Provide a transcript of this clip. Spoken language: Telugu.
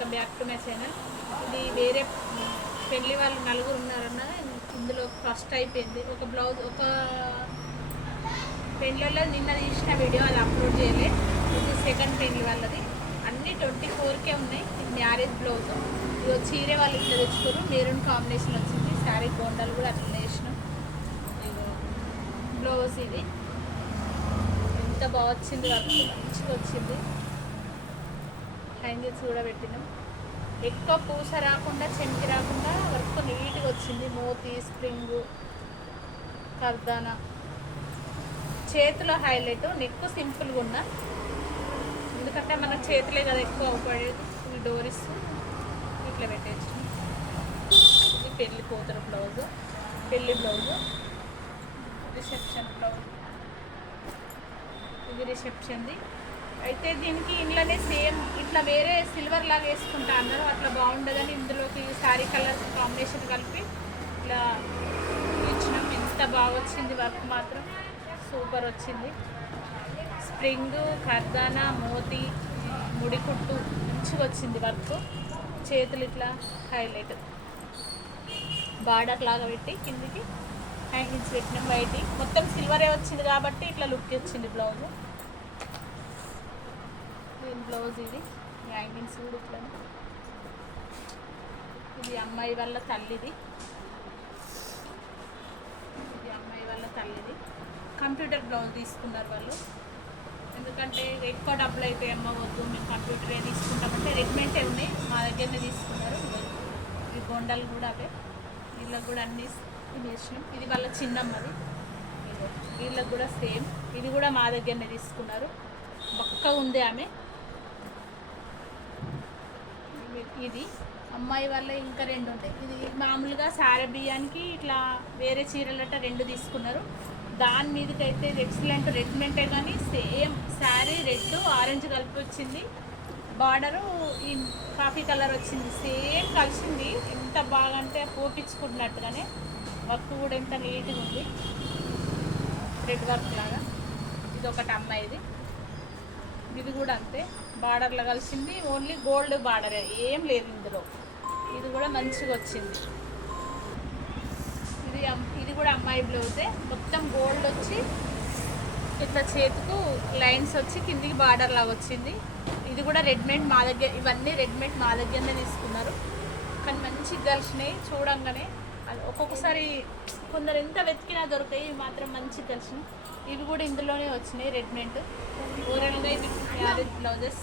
Welcome back to my channel. ఇది వేరే పెళ్ళి వాళ్ళు నలుగురు ఉన్నారన్న ఇందులో ఫస్ట్ అయిపోయింది. ఒక బ్లౌజ్ ఒక పెళ్ళిలో నిన్న తీసిన వీడియో అది అప్లోడ్ చేయలే. ఇది సెకండ్ పెళ్ళి వాళ్ళది. అన్నీ 24కే ఉన్నాయి. ఇది మ్యారేజ్ బ్లౌజ్. ఇది చీరే వాళ్ళు ఇట్లా తెచ్చుకోరు, మెరూన్ కాంబినేషన్ వచ్చింది. శారీ గోండాలు కూడా అట్లా వేసినాం. బ్లౌజ్ ఇది ఎంత బాగా వచ్చింది, వర్క్ మంచిగా వచ్చింది. హ్యాంగిల్స్ కూడా పెట్టినాం. ఎక్కువ పూస రాకుండా చెంకి రాకుండా వర్క్ నీట్గా వచ్చింది. మోతీ, స్ప్రింగు, కర్దానా, చేతిలో హైలైట్. నెక్ సింపుల్గా ఉన్నా, ఎందుకంటే మన చేతులే కదా ఎక్కువ అవపడేది. ఈ డోరీస్ ఇట్లా పెట్టేసి ఇది పెళ్ళి కూతురు బ్లౌజు, పెళ్ళి బ్లౌజు, రిసెప్షన్ బ్లౌజ్. ఇది రిసెప్షన్ది. అయితే దీనికి ఇంట్లోనే సేమ్ ఇట్లా వేరే సిల్వర్ లాగా వేసుకుంటా అన్నారు. అట్లా బాగుండదని ఇందులోకి శారీ కలర్స్ కాంబినేషన్ కలిపి ఇట్లా ఇచ్చినాం. ఎంత బాగా వచ్చింది, వర్క్ మాత్రం సూపర్ వచ్చింది. స్ప్రింగ్, కర్దానా, మోతీ, ముడికుట్టు మంచిగా వచ్చింది వర్క్. చేతులు ఇట్లా హైలైట్ బార్డర్ లాగా పెట్టి కిందికి హ్యాంగింగ్స్ పెట్టినాం. బయటి మొత్తం సిల్వరే వచ్చింది కాబట్టి ఇట్లా లుక్ వచ్చింది బ్లౌజ్. బ్లౌజ్ ఇది హ్యాంగింగ్స్ కూడా ఇట్లా. ఇది అమ్మాయి వాళ్ళ తల్లిది. ఇది అమ్మాయి వాళ్ళ తల్లిది. కంప్యూటర్ బ్లౌజ్ తీసుకున్నారు వాళ్ళు. ఎందుకంటే ఎక్కువ డబ్బులు అయితే అమ్మ వద్దు, మేము కంప్యూటరే తీసుకుంటామంటే రెడీమేడే ఉన్నాయి, మా దగ్గరనే తీసుకున్నారు. ఈ బొండాలు కూడా అవే, వీళ్ళకి కూడా అన్నీ వేసినాం. ఇది వాళ్ళ చిన్నమ్మది. వీళ్ళకి కూడా సేమ్, ఇది కూడా మా దగ్గరనే తీసుకున్నారు. బక్కగా ఉంది ఆమె. ఇది అమ్మాయి వాళ్ళ ఇంకా రెండు ఉంటాయి. ఇది మామూలుగా శారీ బియ్యానికి ఇట్లా వేరే చీరలట రెండు తీసుకున్నారు. దాని మీదకి అయితే ఇది ఎక్సలెంట్ రెడీమేడే, కానీ సేమ్ శారీ రెడ్ ఆరెంజ్ కలిపి వచ్చింది. బార్డరు ఈ కాఫీ కలర్ వచ్చింది, సేమ్ కలిసింది. ఎంత బాగా అంటే పోపించుకుంటున్నట్టుగానే. వర్క్ కూడా ఎంత నీట్గా ఉంది, రెడ్ వర్క్ లాగా. ఇది ఒకటి అమ్మాయిది. ఇది కూడా అంతే, బార్డర్లో కలిసింది. ఓన్లీ గోల్డ్ బార్డరే, ఏం లేదు ఇందులో. ఇది కూడా మంచిగా వచ్చింది. ఇది కూడా అమ్మాయి బ్లౌజే. మొత్తం గోల్డ్ వచ్చి ఇట్లా చేతికు లైన్స్ వచ్చి కిందికి బార్డర్ లాగా వచ్చింది. ఇది కూడా రెడీమేడ్ మా దగ్గర, ఇవన్నీ రెడీమేడ్ మా దగ్గరనే తీసుకున్నారు. కానీ మంచిగా కలిసినాయి చూడంగానే. అది ఒక్కొక్కసారి కొందరు ఎంత వెతికినా దొరికాయి, ఇవి మాత్రం మంచిగా కలిసినాయి. ఇవి కూడా ఇందులోనే వచ్చినాయి రెడీమేడ్. ఓవరాల్గా ఇది మ్యారేజ్ బ్లౌజెస్.